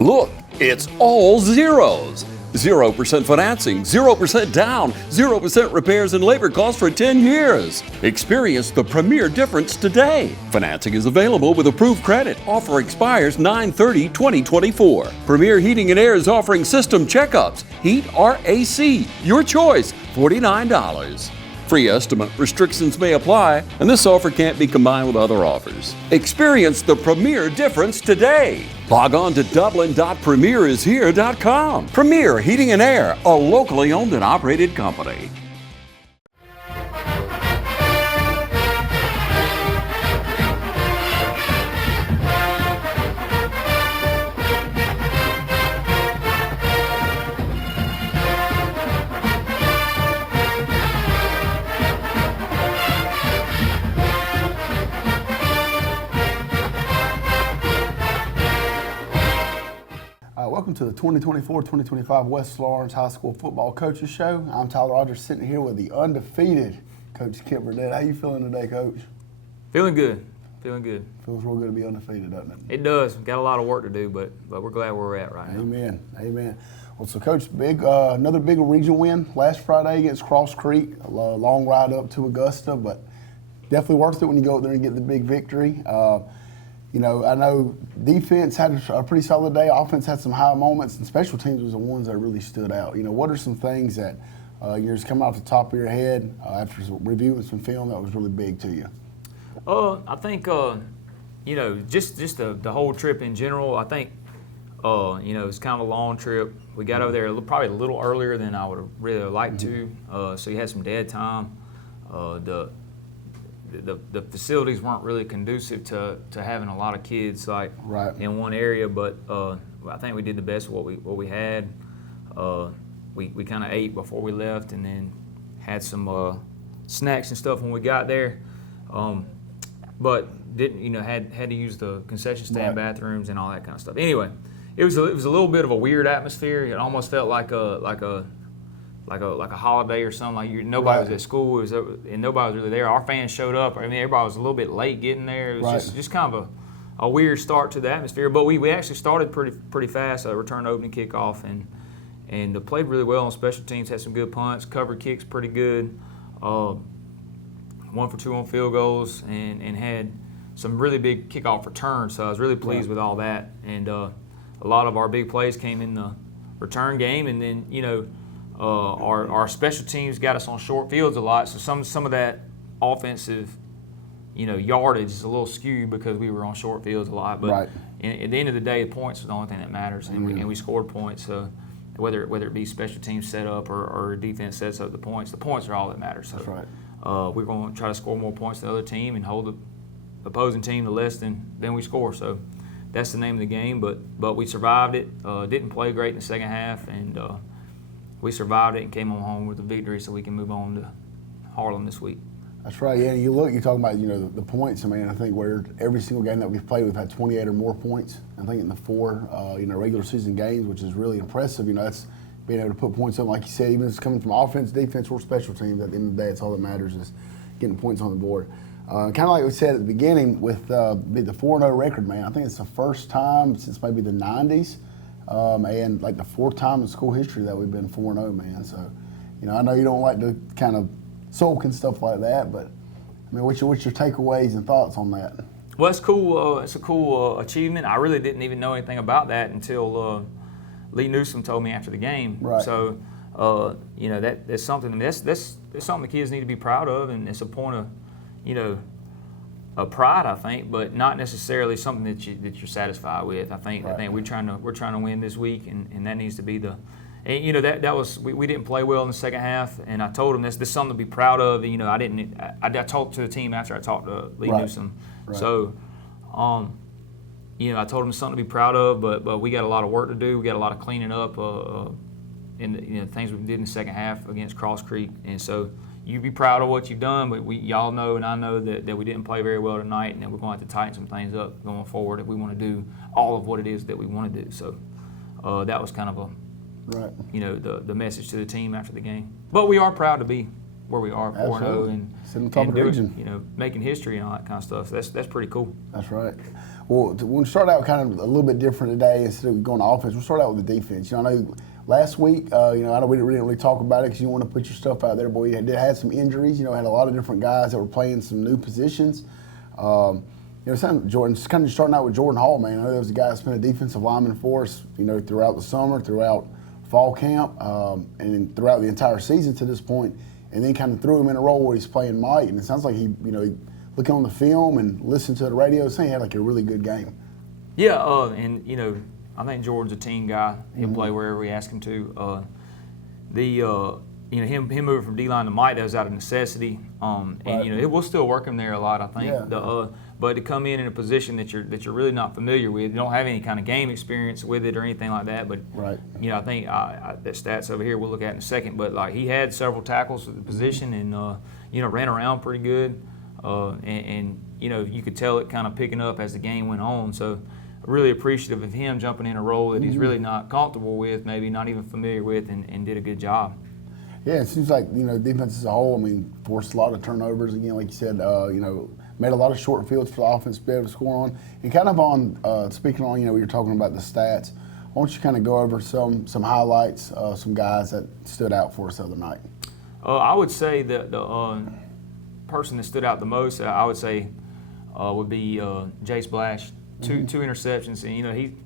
Look, it's all zeros. 0% financing, 0% down, 0% repairs and labor costs for 10 years. Experience the premier difference today. Financing is available with approved credit. Offer expires 9/30/2024. Premier Heating and Air is offering system checkups. Heat or AC, your choice, $49. Free estimate restrictions may apply, and this offer can't be combined with other offers. Experience the premier difference today. Log on to dublin.premierishere.com. Premier Heating and Air, a locally owned and operated company. Welcome to the 2024-2025 West Lawrence High School Football Coaches Show. I'm Tyler Rogers, sitting here with the undefeated Coach Kent Burdett. How you feeling today, Coach? Feeling good. Feeling good. Feels real good to be undefeated, doesn't it? It does. Got a lot of work to do, but we're glad where we're at right now. Amen. Amen. Well, so Coach, another big regional win last Friday against Cross Creek. A long ride up to Augusta, but definitely worth it when you go up there and get the big victory. I know defense had a pretty solid day. Offense had some high moments, and special teams was the ones that really stood out. What are some things that you're just coming off the top of your head after reviewing some film that was really big to you? I think, just the whole trip in general, I think, it's kind of a long trip. We got over there probably a little earlier than I would have really liked to, so you had some dead time. The facilities weren't really conducive to having a lot of kids in one area, but I think we did the best of what we had. We kind of ate before we left, and then had some snacks and stuff when we got there, but didn't had to use the concession stand bathrooms and all that kind of stuff. Anyway, it was a little bit of a weird atmosphere. It almost felt like a holiday or something. Nobody was at school, and nobody was really there. Our fans showed up. I mean, everybody was a little bit late getting there. It was just kind of a weird start to the atmosphere. But we actually started pretty fast. Return opening kickoff and played really well on special teams. Had some good punts, covered kicks pretty good. 1 for 2 on field goals, and had some really big kickoff returns. So I was really pleased with all that. And a lot of our big plays came in the return game, and then our special teams got us on short fields a lot, so some of that offensive, yardage is a little skewed because we were on short fields a lot. But at the end of the day, the points are the only thing that matters, and we scored points. Whether it be special teams set up or defense sets up the points are all that matters. So that's right. We're going to try to score more points than the other team and hold the opposing team to less than we score. So that's the name of the game. But we survived it. Didn't play great in the second half, and we survived it and came home with a victory, so we can move on to Harlem this week. That's right. Yeah, you're talking about the points. I mean, I think where every single game that we've played, we've had 28 or more points. I think in the 4 regular season games, which is really impressive. That's being able to put points up, like you said, even if it's coming from offense, defense, or special teams. At the end of the day, it's all that matters is getting points on the board. Kind of like we said at the beginning with the 4-0 record, man. I think it's the first time since maybe the 90s. And like the 4th time in school history that we've been 4-0, man. So, I know you don't like to kind of sulk and stuff like that, but I mean, what's your takeaways and thoughts on that? Well, it's cool. It's a cool achievement. I really didn't even know anything about that until Lee Newsom told me after the game. Right. So, that's something. I mean, that's something the kids need to be proud of, and it's a point of, pride, I think, but not necessarily something that you're satisfied with. I think we're trying to win this week, and that needs to be the. And that was we didn't play well in the second half, and I told them this is something to be proud of. I talked to the team after I talked to Lee Newsom, so I told them it's something to be proud of, but we got a lot of work to do. We got a lot of cleaning up in the things we did in the second half against Cross Creek, and so. You be proud of what you've done, but y'all know and I know that we didn't play very well tonight, and that we're going to have to tighten some things up going forward if we want to do all of what it is that we want to do. So that was kind of the message to the team after the game. But we are proud to be where we are, 4-0, and sitting on top of the region, making history and all that kind of stuff. So that's pretty cool. That's right. Well, we'll start out kind of a little bit different today. Instead of going to offense, we'll start out with the defense. I know last week, I know we didn't really talk about it because you want to put your stuff out there, but we had some injuries. Had a lot of different guys that were playing some new positions. Jordan, just kind of starting out with Jordan Hall, man. I know there was a guy that's been a defensive lineman for us, throughout the summer, throughout fall camp, and then throughout the entire season to this point, and then kind of threw him in a role where he's playing Mike, and it sounds like he looking on the film and listening to the radio, saying he had like a really good game. Yeah, I think Jordan's a team guy. He'll play wherever we ask him to. Him moving from D-line to Mike, that was out of necessity. And we'll still work him there a lot, I think. Yeah. But to come in a position that you're really not familiar with, you don't have any kind of game experience with it or anything like that. But I think that stats over here we'll look at in a second. But like he had several tackles at the position and ran around pretty good. And you could tell it kind of picking up as the game went on. So really appreciative of him jumping in a role that he's really not comfortable with, maybe not even familiar with, and did a good job. Yeah, it seems like, defense as a whole, forced a lot of turnovers. Again, like you said, made a lot of short fields for the offense to be able to score on. And kind of on, speaking on, we were talking about the stats, why don't you kind of go over some highlights, some guys that stood out for us the other night? I would say that the person that stood out the most, I would say, would be Jay Splash. Two interceptions, and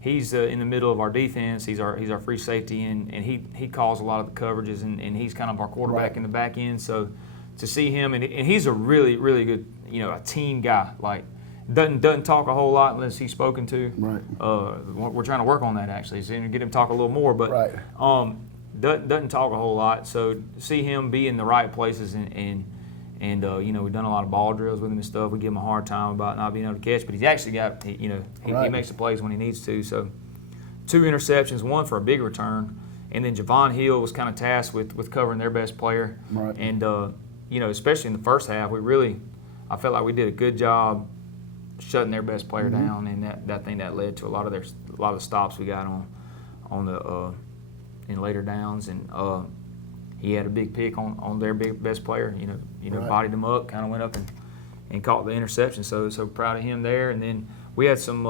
he's in the middle of our defense. He's our free safety, and he calls a lot of the coverages, and he's kind of our quarterback in the back end. So to see him, and he's a really, really good, a team guy. Like doesn't talk a whole lot unless he's spoken to. Right. We're trying to work on that actually, so get him to talk a little more. But doesn't talk a whole lot. So to see him be in the right places and we've done a lot of ball drills with him and stuff. We give him a hard time about not being able to catch, but he's actually got, he makes the plays when he needs to. So 2 interceptions, 1 for a big return, and then Javon Hill was kind of tasked with covering their best player. Right. And especially in the first half, I felt like we did a good job shutting their best player down, and that led to a lot of the stops we got on the in later downs, and he had a big pick on their best player. Bodied him up, kind of went up and caught the interception. So proud of him there. And then we had some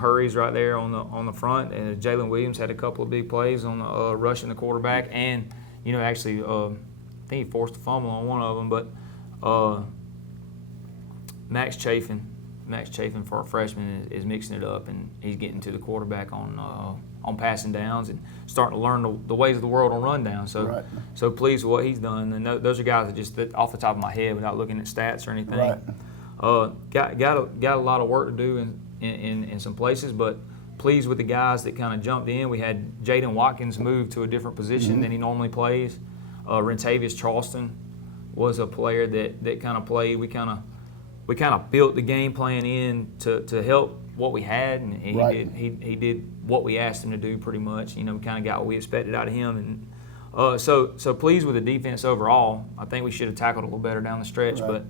hurries right there on the front. And Jalen Williams had a couple of big plays on the rushing the quarterback, and actually I think he forced a fumble on one of them. But Max Chafin for a freshman is mixing it up, and he's getting to the quarterback on passing downs and starting to learn the ways of the world on rundown. So pleased with what he's done. And those are guys that just off the top of my head without looking at stats or anything. Got a lot of work to do in some places, but pleased with the guys that kind of jumped in. We had Jaden Watkins move to a different position than he normally plays. Rentavious Charleston was a player that kind of played. We kind of built the game plan in to help what we had, and he did what we asked him to do pretty much. We kind of got what we expected out of him, and so pleased with the defense overall. I think we should have tackled a little better down the stretch, but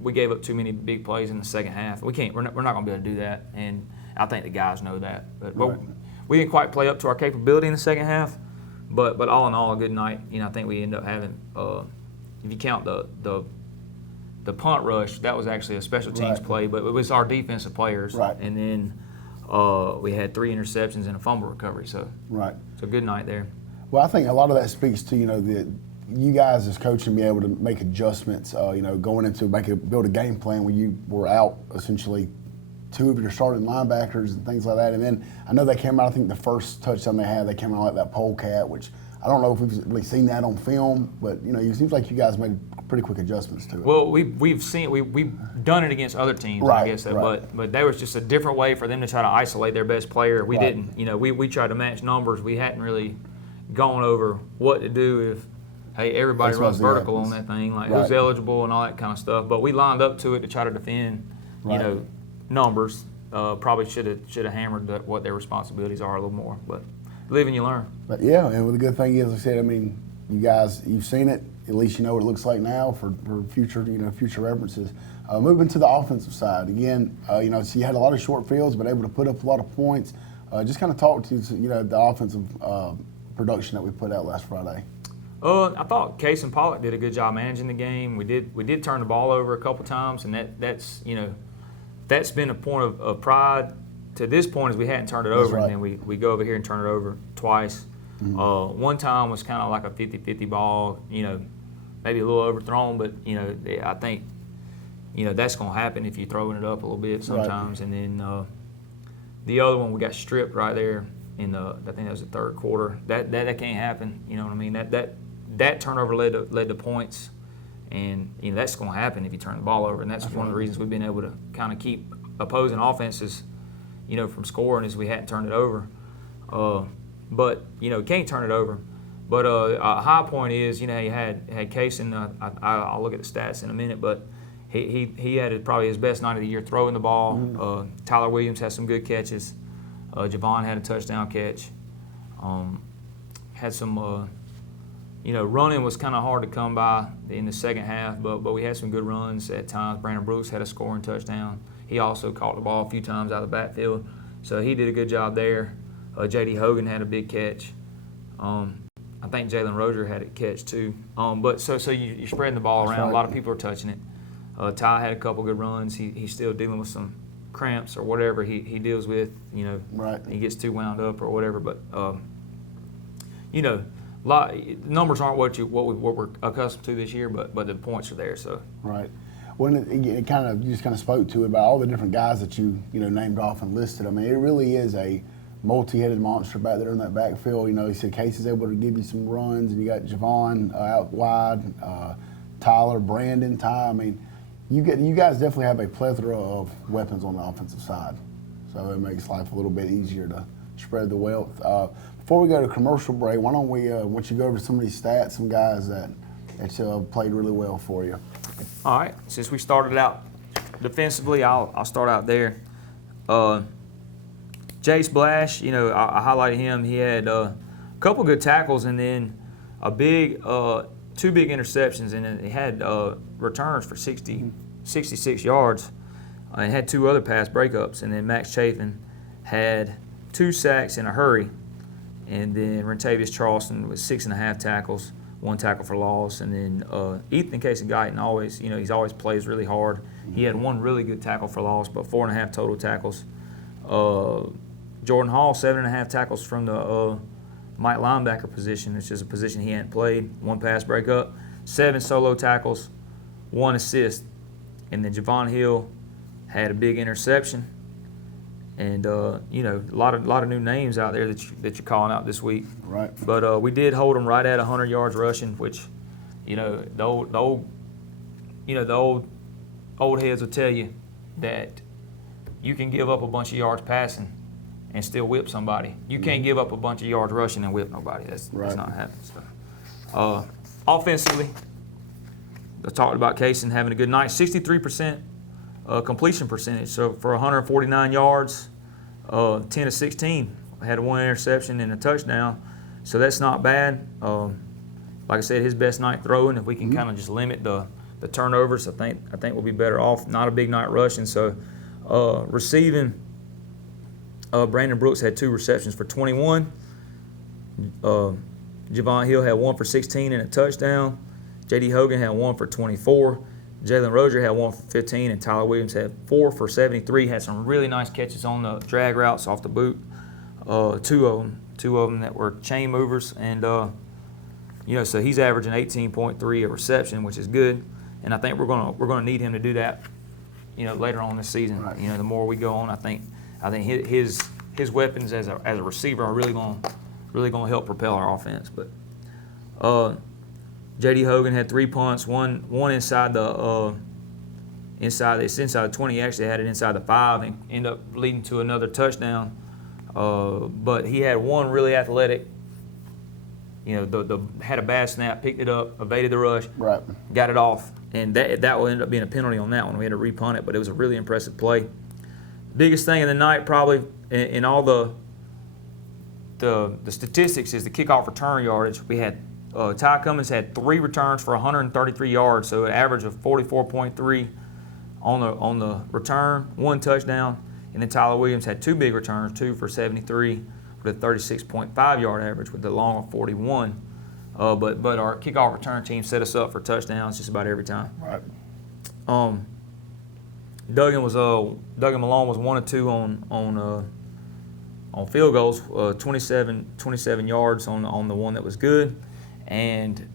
we gave up too many big plays in the second half. We're not going to be able to do that, and I think the guys know that. But we didn't quite play up to our capability in the second half. But all in all, a good night. I think we ended up having, if you count the punt rush, that was actually a special teams play, but it was our defensive players. And then we had 3 interceptions and a fumble recovery. So so good night there. Well, I think a lot of that speaks to you guys as coaching being able to make adjustments. Going into build a game plan when you were out essentially 2 of your starting linebackers and things like that. And then I know they came out. I think the first touchdown they came out like that polecat, which I don't know if we've really seen that on film, but it seems like you guys made pretty quick adjustments to it. Well, we've done it against other teams, I guess. But there was just a different way for them to try to isolate their best player. We didn't. We tried to match numbers. We hadn't really gone over what to do if everybody runs vertical on that thing, like who's eligible and all that kind of stuff. But we lined up to it to try to defend, numbers. Probably should have hammered what their responsibilities are a little more. But live and you learn. But and the good thing is, like I said, you guys, you've seen it. At least you know what it looks like now for future, future references. Moving to the offensive side again, so you had a lot of short fields, but able to put up a lot of points. Just kind of talk to the offensive production that we put out last Friday. I thought Case and Pollock did a good job managing the game. We did turn the ball over a couple times, and that's been a point of pride to this point, is we hadn't turned it over, right. and then we go over here and turn it over twice. Mm-hmm. One time was kind of like a 50-50 ball, maybe a little overthrown, but I think that's going to happen if you're throwing it up a little bit sometimes. Right. And then the other one, we got stripped right there in I think that was the third quarter. That can't happen. You know what I mean? That turnover led to points, and that's going to happen if you turn the ball over. And that's one of the reasons we've been able to kind of keep opposing offenses, from scoring, is we hadn't turned it over. But can't turn it over. But a high point is, you had Case, and I'll look at the stats in a minute, but he had probably his best night of the year throwing the ball. Mm-hmm. Tyler Williams had some good catches. Javon had a touchdown catch. Had some, running was kind of hard to come by in the second half, but we had some good runs at times. Brandon Brooks had a scoring touchdown. He also caught the ball a few times out of the backfield, so he did a good job there. J.D. Hogan had a big catch. I think Jalen Rozier had a catch too. But so you're spreading the ball around. Right. A lot of people are touching it. Ty had a couple good runs. He's still dealing with some cramps or whatever he deals with. Right. He gets too wound up or whatever. But numbers aren't what we're accustomed to this year, but the points are there. So right. When it kind of, you just kind of spoke to it about all the different guys that you named off and listed. I mean, it really is a multi-headed monster back there in that backfield. He said Case is able to give you some runs, and you got Javon out wide, Tyler, Brandon, Ty. I mean, you guys definitely have a plethora of weapons on the offensive side, so it makes life a little bit easier to spread the wealth. Before we go to commercial break, why don't we once you go over some of these stats, some guys that played really well for you. All right. Since we started out defensively, I'll start out there. Jace Blash, I highlighted him. He had a couple good tackles, and then two big interceptions, and then he had returns for 66 yards, and had two other pass breakups. And then Max Chafin had 2 sacks in a hurry, and then Rentavious Charleston with 6.5 tackles, 1 tackle for loss. And then Ethan Casey-Guyton always, he's always plays really hard. He had 1 really good tackle for loss, but 4.5 total tackles. Jordan Hall, 7.5 tackles from the Mike linebacker position, which is a position he hadn't played. 1 pass breakup, 7 solo tackles, 1 assist. And then Javon Hill had a big interception. And a lot of new names out there that you're calling out this week. Right. But we did hold them right at 100 yards rushing, which the old heads will tell you that you can give up a bunch of yards passing and still whip somebody. You can't give up a bunch of yards rushing and whip nobody. That's not happening. So, offensively, I talked about Kaysen having a good night. 63% completion percentage. So for 149 yards, 10 of 16. Had 1 interception and a touchdown. So that's not bad. Like I said, his best night throwing. If we can kind of just limit the turnovers, I think we'll be better off. Not a big night rushing. So receiving, Brandon Brooks had 2 receptions for 21. Javon Hill had 1 for 16 and a touchdown. J.D. Hogan had 1 for 24. Jalen Rozier had 1 for 15, and Tyler Williams had 4 for 73. Had some really nice catches on the drag routes off the boot. 2 of them that were chain movers, and so he's averaging 18.3 a reception, which is good. And I think we're gonna need him to do that, later on this season. Right. The more we go on, I think his weapons as a receiver are really gonna help propel our offense. But J.D. Hogan had 3 punts, one inside the 20. He actually had it inside the 5 and ended up leading to another touchdown. But he had 1 really athletic. Had a bad snap, picked it up, evaded the rush, right, got it off, and that will end up being a penalty on that one. We had to repunt it, but it was a really impressive play. Biggest thing of the night, probably in all the statistics, is the kickoff return yardage. We had Ty Cummins had 3 returns for 133 yards, so an average of 44.3 on the return, 1 touchdown. And then Tyler Williams had 2 big returns, 2 for 73 with a 36.5 yard average with the long of 41. But our kickoff return team set us up for touchdowns just about every time. Right. Duggan Malone was 1 of 2 on field goals, 27 yards on the one that was good, and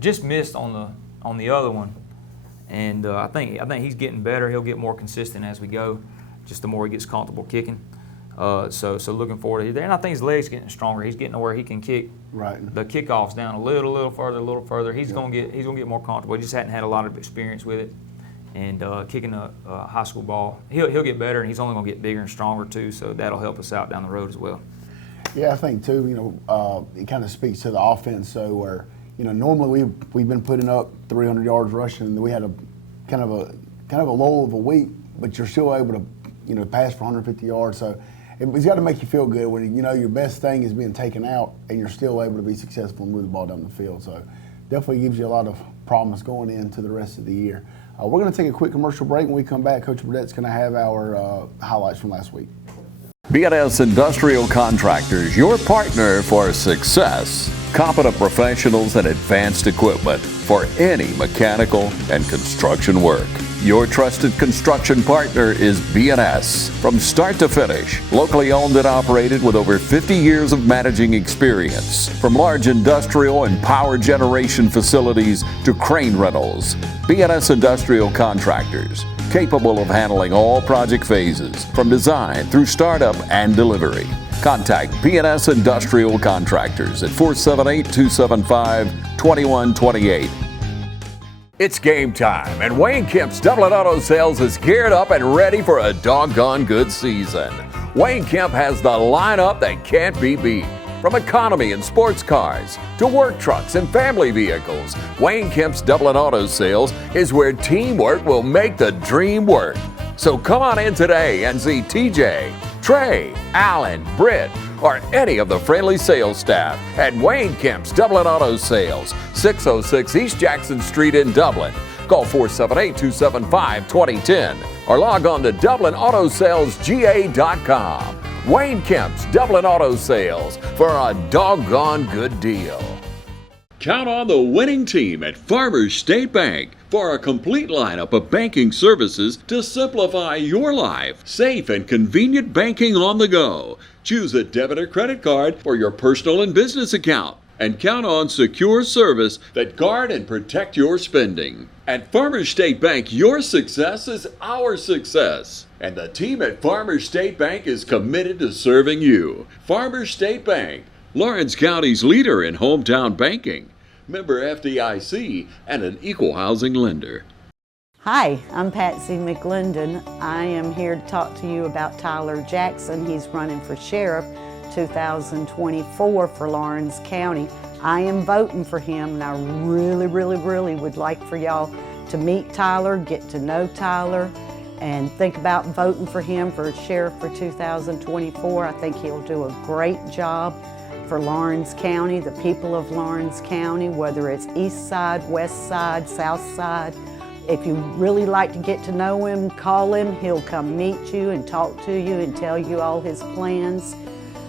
just missed on the other one. And I think he's getting better. He'll get more consistent as we go, just the more he gets comfortable kicking. So looking forward to it. And I think his legs getting stronger. He's getting to where he can kick the kickoffs down a little further. He's gonna get more comfortable. He just hadn't had a lot of experience with it. And kicking a high school ball, he'll get better, and he's only going to get bigger and stronger too. So that'll help us out down the road as well. Yeah, I think too. It kind of speaks to the offense. So where normally we've been putting up 300 yards rushing, and we had a kind of a lull of a week, but you're still able to pass for 150 yards. So it's got to make you feel good when your best thing is being taken out, and you're still able to be successful and move the ball down the field. So definitely gives you a lot of promise going into the rest of the year. We're going to take a quick commercial break. When we come back, Coach Burdett's going to have our highlights from last week. B&S Industrial Contractors, your partner for success. Competent professionals and advanced equipment for any mechanical and construction work. Your trusted construction partner is B&S. From start to finish, locally owned and operated with over 50 years of managing experience. From large industrial and power generation facilities to crane rentals, B&S Industrial Contractors, capable of handling all project phases, from design through startup and delivery. Contact B&S Industrial Contractors at 478-275-2128. It's game time, and Wayne Kemp's Dublin Auto Sales is geared up and ready for a doggone good season. Wayne Kemp has the lineup that can't be beat. From economy and sports cars to work trucks and family vehicles, Wayne Kemp's Dublin Auto Sales is where teamwork will make the dream work. So come on in today and see TJ, Trey, Alan, Britt, or any of the friendly sales staff at Wayne Kemp's Dublin Auto Sales, 606 East Jackson Street in Dublin. Call 478-275-2010 or log on to DublinAutoSalesGA.com. Wayne Kemp's Dublin Auto Sales for a doggone good deal. Count on the winning team at Farmers State Bank for a complete lineup of banking services to simplify your life. Safe and convenient banking on the go. Choose a debit or credit card for your personal and business account. And count on secure service that guard and protect your spending. At Farmers State Bank, your success is our success. And the team at Farmers State Bank is committed to serving you. Farmers State Bank, Lawrence County's leader in hometown banking. Member FDIC and an equal housing lender. Hi, I'm Patsy McLendon. I am here to talk to you about Tyler Jackson. He's running for sheriff 2024 for Lawrence County. I am voting for him, and I really would like for y'all to meet Tyler, get to know Tyler, and think about voting for him for sheriff for 2024. I think he'll do a great job for Lawrence County, the people of Lawrence County, whether it's east side, west side, south side. If you really like to get to know him, call him. He'll come meet you and talk to you and tell you all his plans.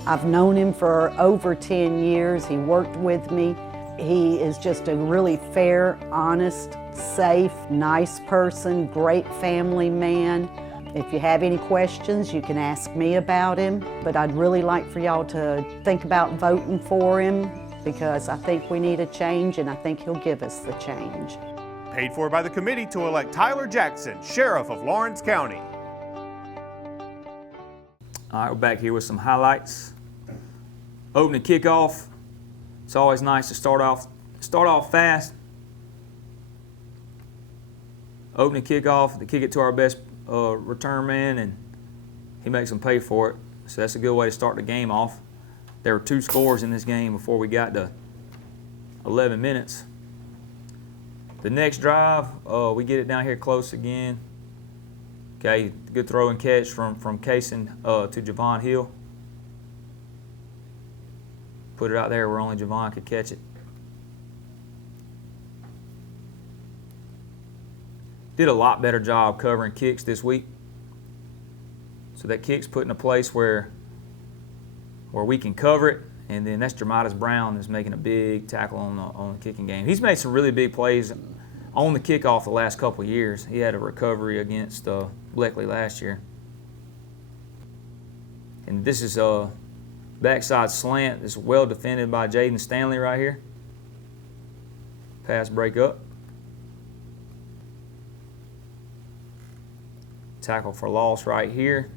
I've known him for over 10 years. He worked with me. He is just a really fair, honest, safe, nice person, great family man. If you have any questions, you can ask me about him. But I'd really like for y'all to think about voting for him, because I think we need a change, and I think he'll give us the change. Paid for by the committee to elect Tyler Jackson, Sheriff of Lawrence County. All right, we're back here with some highlights. Opening kickoff. It's always nice to start off fast. Opening kickoff, to kick it to our best return man, and he makes them pay for it. So that's a good way to start the game off. There were 2 scores in this game before we got to 11 minutes. The next drive, we get it down here close again. Okay, good throw and catch from Kaysen to Javon Hill. Put it out there where only Javon could catch it. Did a lot better job covering kicks this week. So that kick's put in a place where we can cover it And then that's Jermitas Brown that's making a big tackle on the kicking game. He's made some really big plays on the kickoff the last couple of years. He had a recovery against Bleckley last year. And this is a backside slant. It's well defended by Jaden Stanley right here. Pass break up. Tackle for loss right here.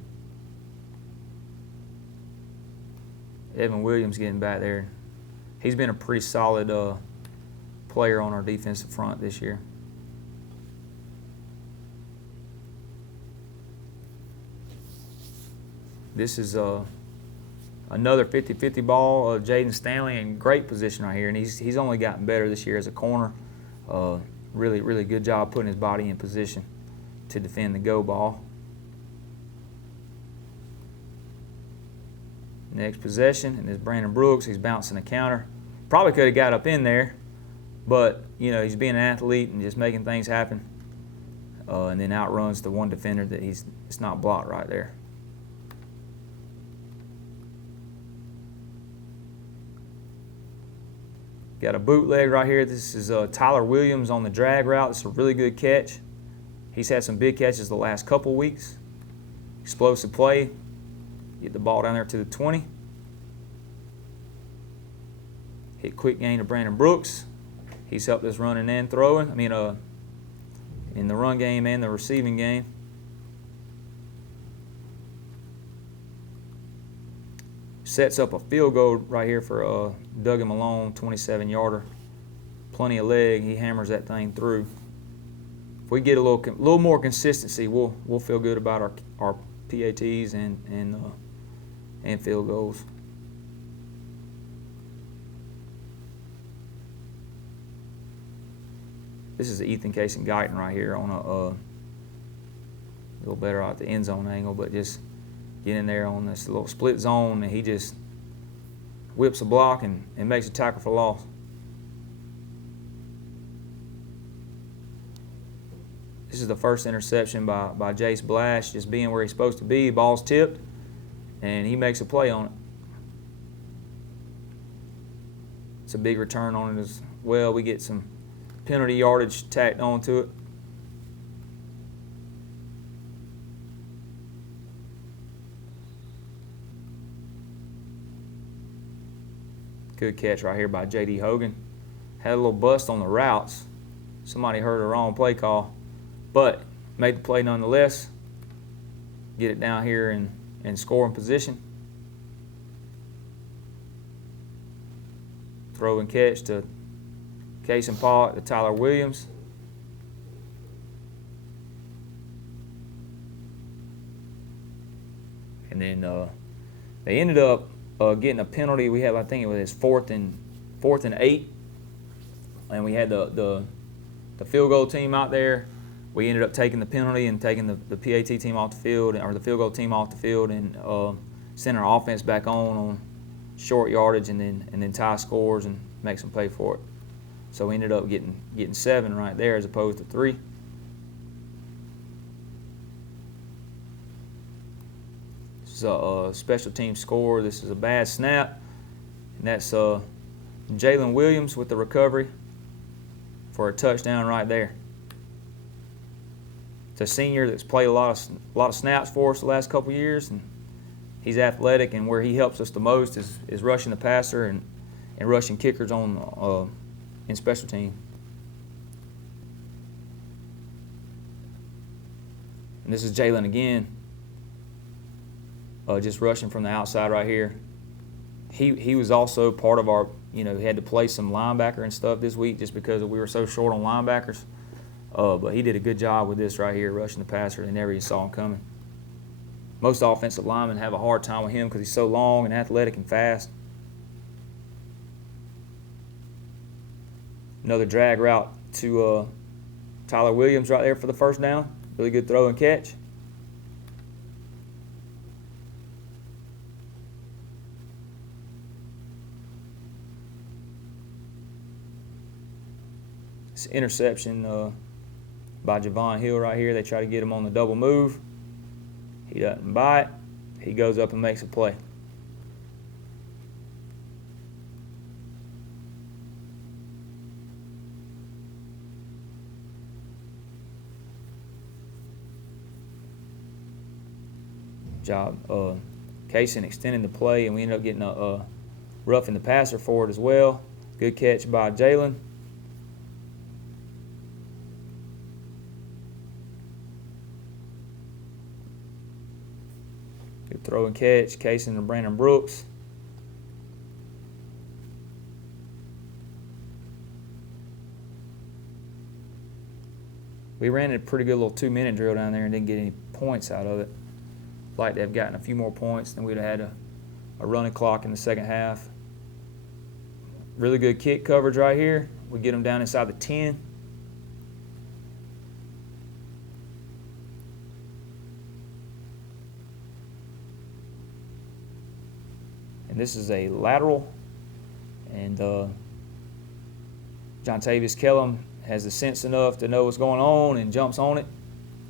Evan Williams getting back there. He's been a pretty solid player on our defensive front this year. This is another 50-50 ball. Jaden Stanley in great position right here, and he's only gotten better this year as a corner. Really, really good job putting his body in position to defend the go ball. Next possession, and there's Brandon Brooks. He's bouncing a counter. Probably could have got up in there, but he's being an athlete and just making things happen. And then outruns the one defender that it's not blocked right there. Got a bootleg right here. This is Tyler Williams on the drag route. It's a really good catch. He's had some big catches the last couple weeks. Explosive play. Get the ball down there to the 20. Hit quick gain to Brandon Brooks. He's helped us running and throwing. In the run game and the receiving game. Sets up a field goal right here for Duggan Malone, 27-yarder. Plenty of leg. He hammers that thing through. If we get a little more consistency, we'll feel good about our PATs and field goals. This is Ethan Case and Guyton right here on a little better out the end zone angle, but just get in there on this little split zone, and he just whips a block and makes a tackle for loss. This is the first interception by Jace Blash, just being where he's supposed to be. Ball's tipped, and he makes a play on it. It's a big return on it as well. We get some penalty yardage tacked onto it. Good catch right here by J.D. Hogan. Had a little bust on the routes. Somebody heard a wrong play call, but made the play nonetheless. Get it down here and score in position. Throw and catch to Case and Paul to Tyler Williams. And then they ended up getting a penalty. We have, I think it was fourth and 8, and we had the field goal team out there. We ended up taking the penalty and taking the PAT team off the field, or the field goal team off the field, and sending our offense back on short yardage, and then tie scores and make them pay for it. So we ended up getting 7 right there as opposed to 3. This is a special team score. This is a bad snap, and that's Jalen Williams with the recovery for a touchdown right there. It's a senior that's played a lot of snaps for us the last couple years, and he's athletic, and where he helps us the most is rushing the passer and rushing kickers on in special team. And this is Jalen again, just rushing from the outside right here. He was also part of our, he had to play some linebacker and stuff this week just because we were so short on linebackers. But he did a good job with this right here, rushing the passer, and never even saw him coming. Most offensive linemen have a hard time with him because he's so long and athletic and fast. Another drag route to Tyler Williams right there for the first down. Really good throw and catch. It's an interception by Javon Hill right here. They try to get him on the double move. He doesn't buy it. He goes up and makes a play. job Kaysen extending the play, and we ended up getting a roughing the passer for it as well. Good catch by Jalen. Good throw and catch, Kaysen to Brandon Brooks. We ran a pretty good little 2-minute drill down there and didn't get any points out of it. Like to have gotten a few more points, then we'd have had a running clock in the second half. Really good kick coverage right here. We get them down inside the 10. And this is a lateral, and Jontavius Kellum has the sense enough to know what's going on and jumps on it,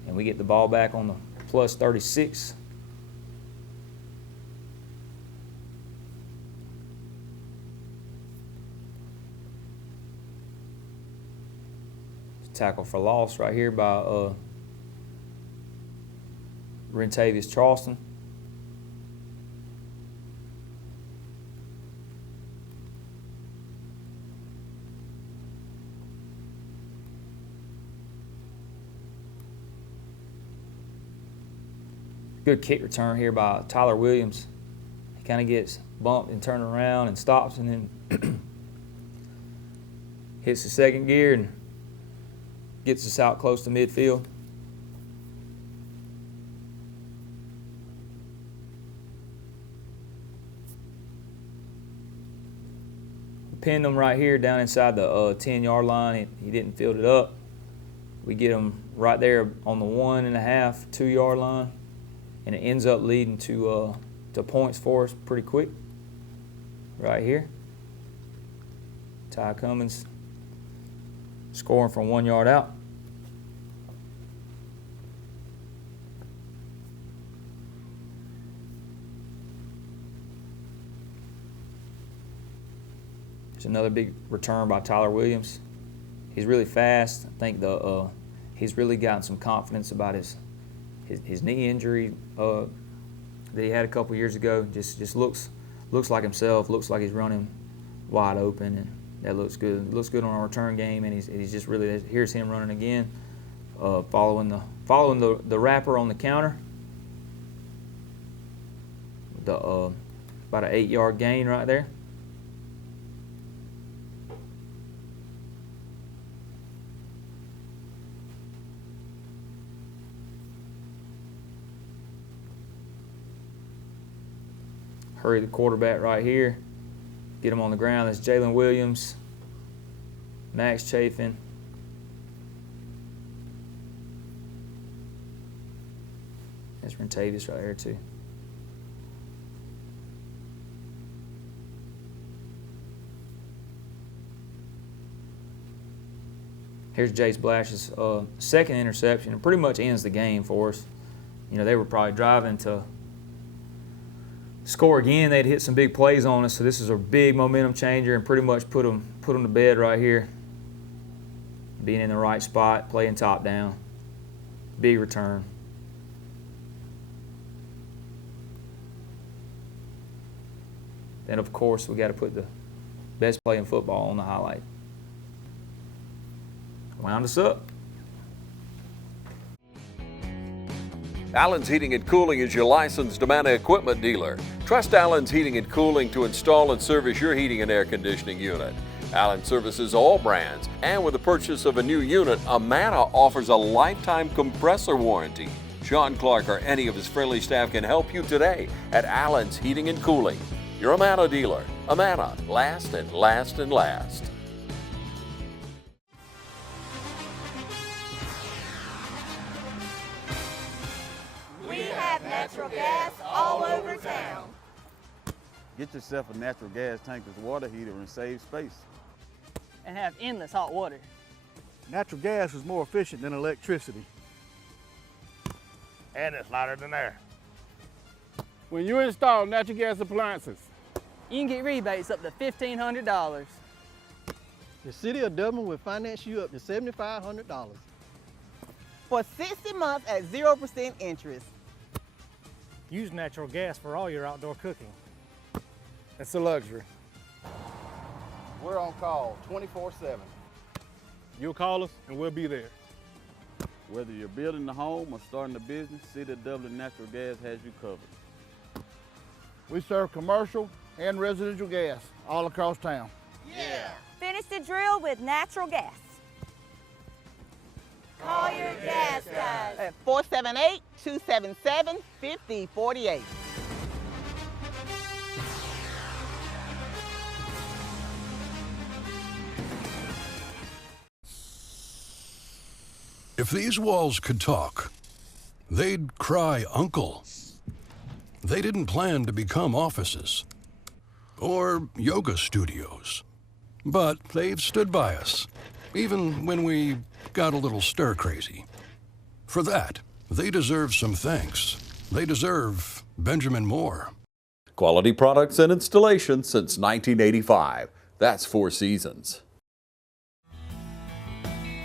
and we get the ball back on the plus 36. Tackle for loss right here by Rentavious Charleston. Good kick return here by Tyler Williams. He kind of gets bumped and turned around and stops, and then hits the second gear and gets us out close to midfield. We pinned him right here down inside the 10-yard line. He didn't field it up. We get him right there on the 1.5, 2-yard line, and it ends up leading to points for us pretty quick right here. Ty Cummins scoring from 1 yard out. There's another big return by Tyler Williams. He's really fast. I think he's really gotten some confidence about his knee injury that he had a couple years ago. Just looks like himself. Looks like he's running wide open, and that looks good. It looks good on our return game, and he's just really, here's him running again, following the wrapper on the counter. About an 8-yard gain right there. Hurry the quarterback right here. Get him on the ground. That's Jalen Williams, Max Chafin. That's Rentavious right here too. Here's Jace Blash's second interception. It pretty much ends the game for us. You know, they were probably driving to score again. They'd hit some big plays on us, so this is a big momentum changer and pretty much put them to bed right here. Being in the right spot, playing top down. Big return. Then, of course, we got to put the best play in football on the highlight. Wound us up. Allen's Heating and Cooling is your licensed Amana equipment dealer. Trust Allen's Heating and Cooling to install and service your heating and air conditioning unit. Allen services all brands, and with the purchase of a new unit, Amana offers a lifetime compressor warranty. Sean Clark or any of his friendly staff can help you today at Allen's Heating and Cooling. Your Amana dealer. Amana, last and last and last. Natural gas all over town. Get yourself a natural gas tankless water heater and save space. And have endless hot water. Natural gas is more efficient than electricity. And it's lighter than air. When you install natural gas appliances, you can get rebates up to $1,500. The City of Dublin will finance you up to $7,500. For 60 months at 0% interest. Use natural gas for all your outdoor cooking. It's a luxury. We're on call 24/7. You'll call us and we'll be there. Whether you're building a home or starting a business, City of Dublin Natural Gas has you covered. We serve commercial and residential gas all across town. Yeah. Finish the drill with natural gas. Call your gas guys. At 478-277-5048. If these walls could talk, they'd cry uncle. They didn't plan to become offices or yoga studios, but they've stood by us, even when we got a little stir-crazy. For that, they deserve some thanks. They deserve Benjamin Moore. Quality products and installation since 1985. That's 4 seasons.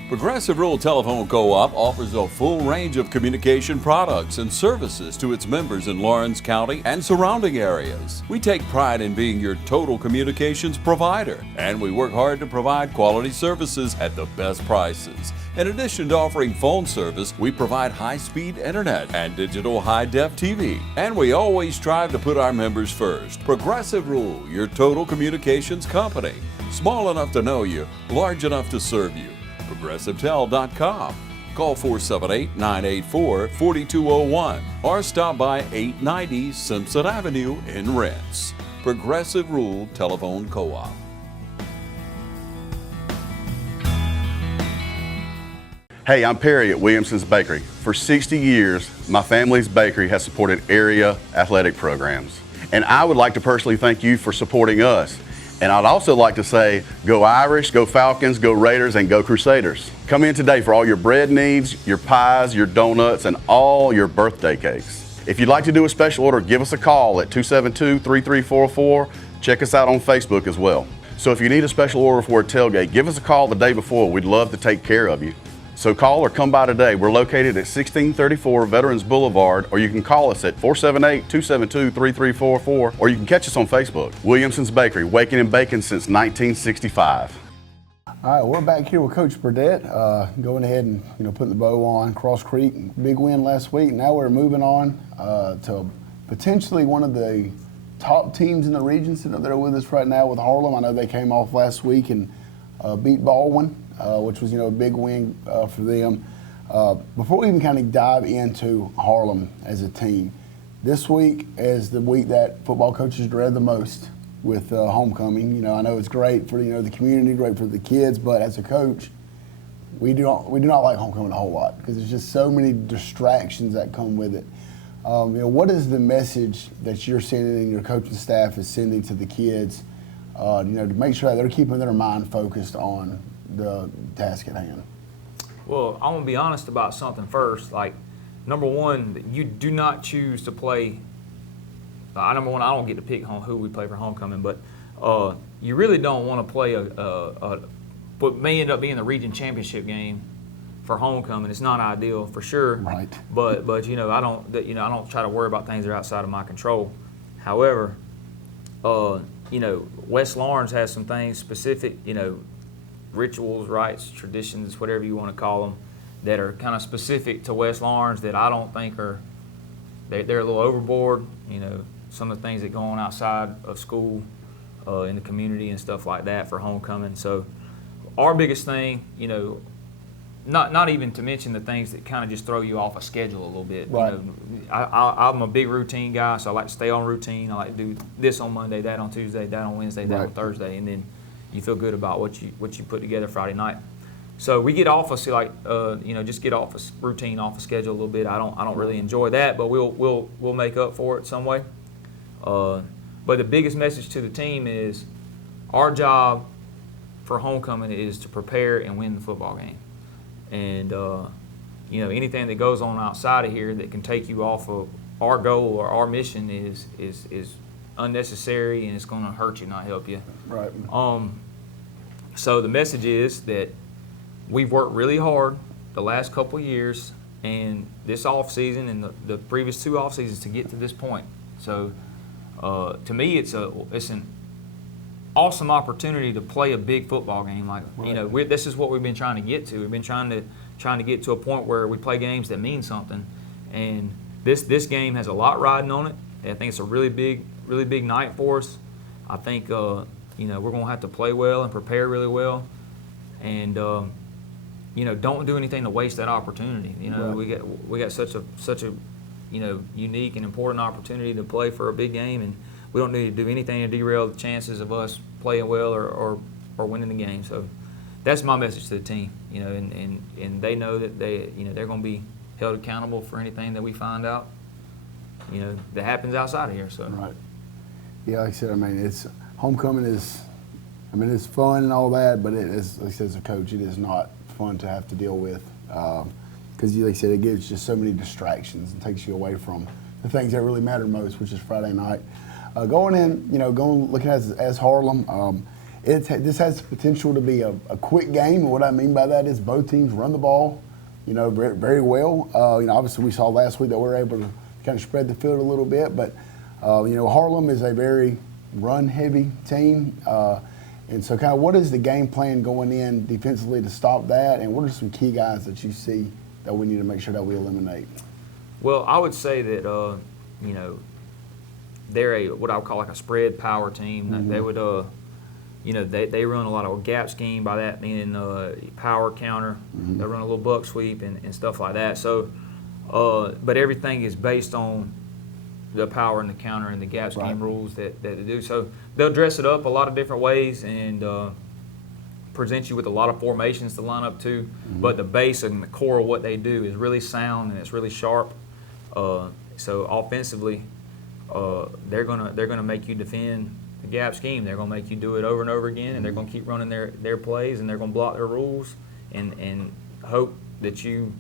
Progressive Rural Telephone Co-op offers a full range of communication products and services to its members in Lawrence County and surrounding areas. We take pride in being your total communications provider, and we work hard to provide quality services at the best prices. In addition to offering phone service, we provide high-speed internet and digital high-def TV. And we always strive to put our members first. Progressive Rural, your total communications company. Small enough to know you, large enough to serve you. ProgressiveTel.com. Call 478-984-4201 or stop by 890 Simpson Avenue in Rents. Progressive Rural Telephone Co-op. Hey, I'm Perry at Williamson's Bakery. For 60 years, my family's bakery has supported area athletic programs. And I would like to personally thank you for supporting us. And I'd also like to say, go Irish, go Falcons, go Raiders, and go Crusaders. Come in today for all your bread needs, your pies, your donuts, and all your birthday cakes. If you'd like to do a special order, give us a call at 272-3344. Check us out on Facebook as well. So if you need a special order for a tailgate, give us a call the day before. We'd love to take care of you. So call or come by today. We're located at 1634 Veterans Boulevard, or you can call us at 478-272-3344, or you can catch us on Facebook. Williamson's Bakery, waking and baking since 1965. All right, we're back here with Coach Burdett, going ahead and putting the bow on Cross Creek. Big win last week. Now we're moving on to potentially one of the top teams in the region sitting up there with us right now with Harlem. I know they came off last week and beat Baldwin, which was a big win for them. Before we even kind of dive into Harlem as a team, this week is the week that football coaches dread the most with homecoming. I know it's great for the community, great for the kids, but as a coach, we do not like homecoming a whole lot because there's just so many distractions that come with it. What is the message that you're sending and your coaching staff is sending to the kids, to make sure that they're keeping their mind focused on the task at hand? Well, I'm gonna be honest about something first. Like, number one, you do not choose to play. Number one, I don't get to pick who we play for homecoming, but you really don't want to play what may end up being the region championship game for homecoming. It's not ideal for sure. Right. But I don't try to worry about things that are outside of my control. However, West Lawrence has some things specific, rituals, rites, traditions, whatever you want to call them, that are kind of specific to West Lawrence that I don't think they're a little overboard. Some of the things that go on outside of school, in the community and stuff like that for homecoming. So our biggest thing, not even to mention the things that kind of just throw you off a schedule a little bit. Right. I'm a big routine guy, so I like to stay on routine. I like to do this on Monday, that on Tuesday, that on Wednesday, that on Thursday, and then you feel good about what you put together Friday night. So we get off just get off a routine, off a schedule a little bit. I don't really enjoy that, but we'll make up for it some way. But the biggest message to the team is our job for homecoming is to prepare and win the football game. And anything that goes on outside of here that can take you off of our goal or our mission is unnecessary, and it's going to hurt you, not help you. Right. So the message is that we've worked really hard the last couple of years and this off season and the previous 2 off seasons to get to this point. So to me, it's an awesome opportunity to play a big football game. Like this is what we've been trying to get to. We've been trying to get to a point where we play games that mean something, and this game has a lot riding on it. I think it's a really big night for us. I think we're going to have to play well and prepare really well, and don't do anything to waste that opportunity. We got such a unique and important opportunity to play for a big game, and we don't need to do anything to derail the chances of us playing well or winning the game. So that's my message to the team. And they know that they're going to be held accountable for anything that we find out that happens outside of here. So right. Yeah, like I said, it's homecoming is, it's fun and all that, but it is, like I said, as a coach, it is not fun to have to deal with because, like I said, it gives just so many distractions and takes you away from the things that really matter most, which is Friday night. Looking as Harlem, this has the potential to be a quick game. And what I mean by that is both teams run the ball, very, very well. Obviously we saw last week that we were able to kind of spread the field a little bit, but Harlem is a very run-heavy team. And so kind of what is the game plan going in defensively to stop that, and what are some key guys that you see that we need to make sure that we eliminate? Well, I would say that, they're what I would call like a spread power team. Mm-hmm. They would, they run a lot of gap scheme, by that meaning power counter. Mm-hmm. They run a little buck sweep and stuff like that. So, but everything is based on the power and the counter and the gap scheme rules that they do. So they'll dress it up a lot of different ways and present you with a lot of formations to line up to. Mm-hmm. But the base and the core of what they do is really sound and it's really sharp. So offensively, they're gonna make you defend the gap scheme. They're gonna make you do it over and over again, and they're gonna keep running their plays, and they're gonna block their rules and hope that you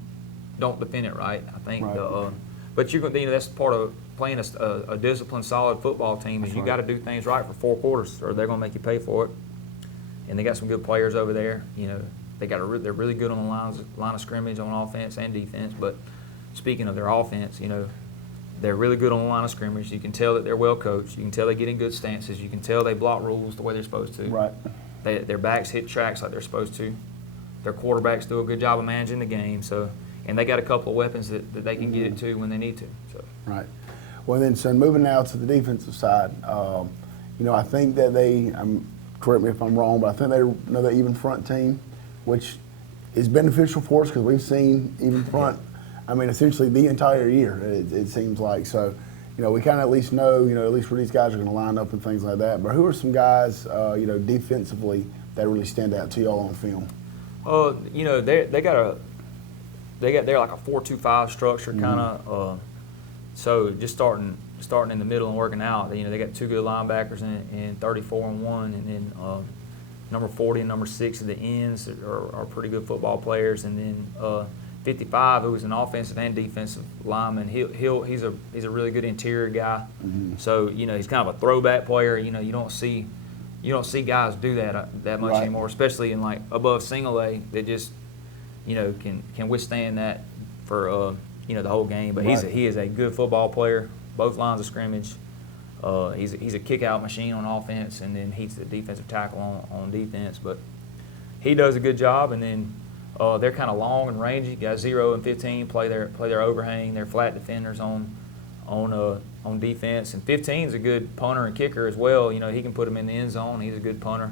don't defend it right. I think, but that's part of playing a disciplined, solid football team. Is you got to do things right for 4 quarters, or they're gonna make you pay for it. And they got some good players over there. They're really good on the line of scrimmage on offense and defense. But speaking of their offense, they're really good on the line of scrimmage. You can tell that they're well coached. You can tell they get in good stances. You can tell they block rules the way they're supposed to. Right. Their backs hit tracks like they're supposed to. Their quarterbacks do a good job of managing the game. So, and they got a couple of weapons that they can get it to when they need to. So. Right. Well, then, so moving now to the defensive side, I think that correct me if I'm wrong, but I think they're another even front team, which is beneficial for us because we've seen even front. Essentially the entire year, it seems like. So, we kind of at least know, at least where these guys are going to line up and things like that. But who are some guys, defensively that really stand out to y'all on film? They're like a 4-2-5 structure kind of. So just starting in the middle and working out. They got 2 good linebackers in 34 and 1, and then number 40 and number 6 at the ends are pretty good football players, and then 55, who is an offensive and defensive lineman. He's a really good interior guy. Mm-hmm. So he's kind of a throwback player. You don't see guys do that much anymore, especially in like above single A that just can withstand that for the whole game. But he is a good football player, both lines of scrimmage. He's a kick-out machine on offense, and then he's the defensive tackle on defense. But he does a good job, and then they're kind of long and rangy. Got 0 and 15, play their overhang. They're flat defenders on defense. And 15 is a good punter and kicker as well. He can put them in the end zone. He's a good punter.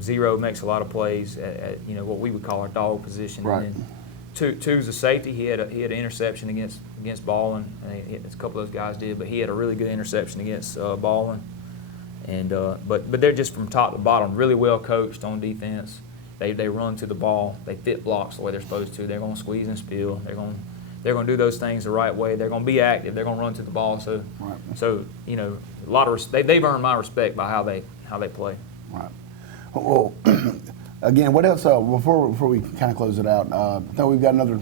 0 makes a lot of plays at what we would call our dog position. Right. And then 2's a safety. He had an interception against Baldwin. A couple of those guys did, but he had a really good interception against Baldwin. And but they're just from top to bottom really well coached on defense. They run to the ball. They fit blocks the way they're supposed to. They're going to squeeze and spill. They're going to do those things the right way. They're going to be active. They're going to run to the ball. So, a lot of they've earned my respect by how they play. Right. Well, again, what else? Before we kind of close it out, I think we've got another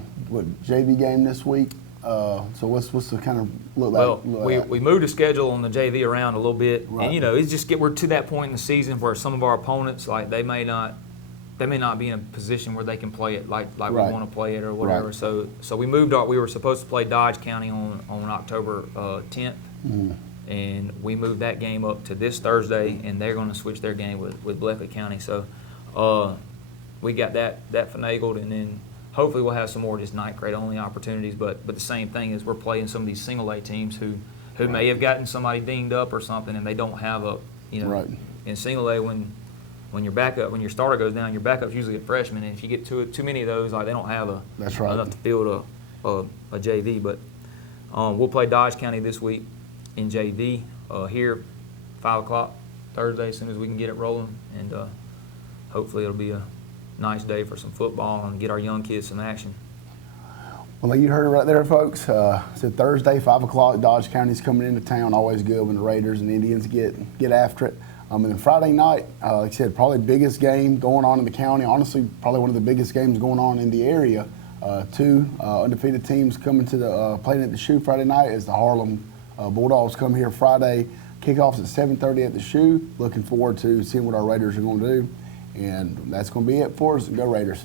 JV game this week. So what's the kind of look like? Well, we moved the schedule on the JV around a little bit, and it's just we're to that point in the season where some of our opponents they may not. they may not be in a position where they can play it like we Right. want to play it or whatever. Right. So we moved our. We were supposed to play Dodge County on October 10th, and we moved that game up to this Thursday, and they're going to switch their game with Bleckley County. So we got that finagled, and then hopefully we'll have some more just ninth grade only opportunities. But the same thing is we're playing some of these single A teams who may have gotten somebody dinged up or something, and they don't have a Right. in single A when your starter goes down, your backup's usually a freshman, and if you get too many of those, like they don't have That's right. enough to field a JV. But we'll play Dodge County this week in JV here, 5 o'clock Thursday, as soon as we can get it rolling, and hopefully it'll be a nice day for some football and get our young kids some action. Well, you heard it right there, folks. Said Thursday, 5 o'clock, Dodge County's coming into town. Always good when the Raiders and Indians get after it. And then Friday night, like I said, probably biggest game going on in the county. Honestly, probably one of the biggest games going on in the area. Two undefeated teams coming to the playing at the Shoe Friday night as the Harlem Bulldogs come here Friday. Kickoffs at 7:30 at the Shoe. Looking forward to seeing what our Raiders are going to do. And that's going to be it for us. Go Raiders.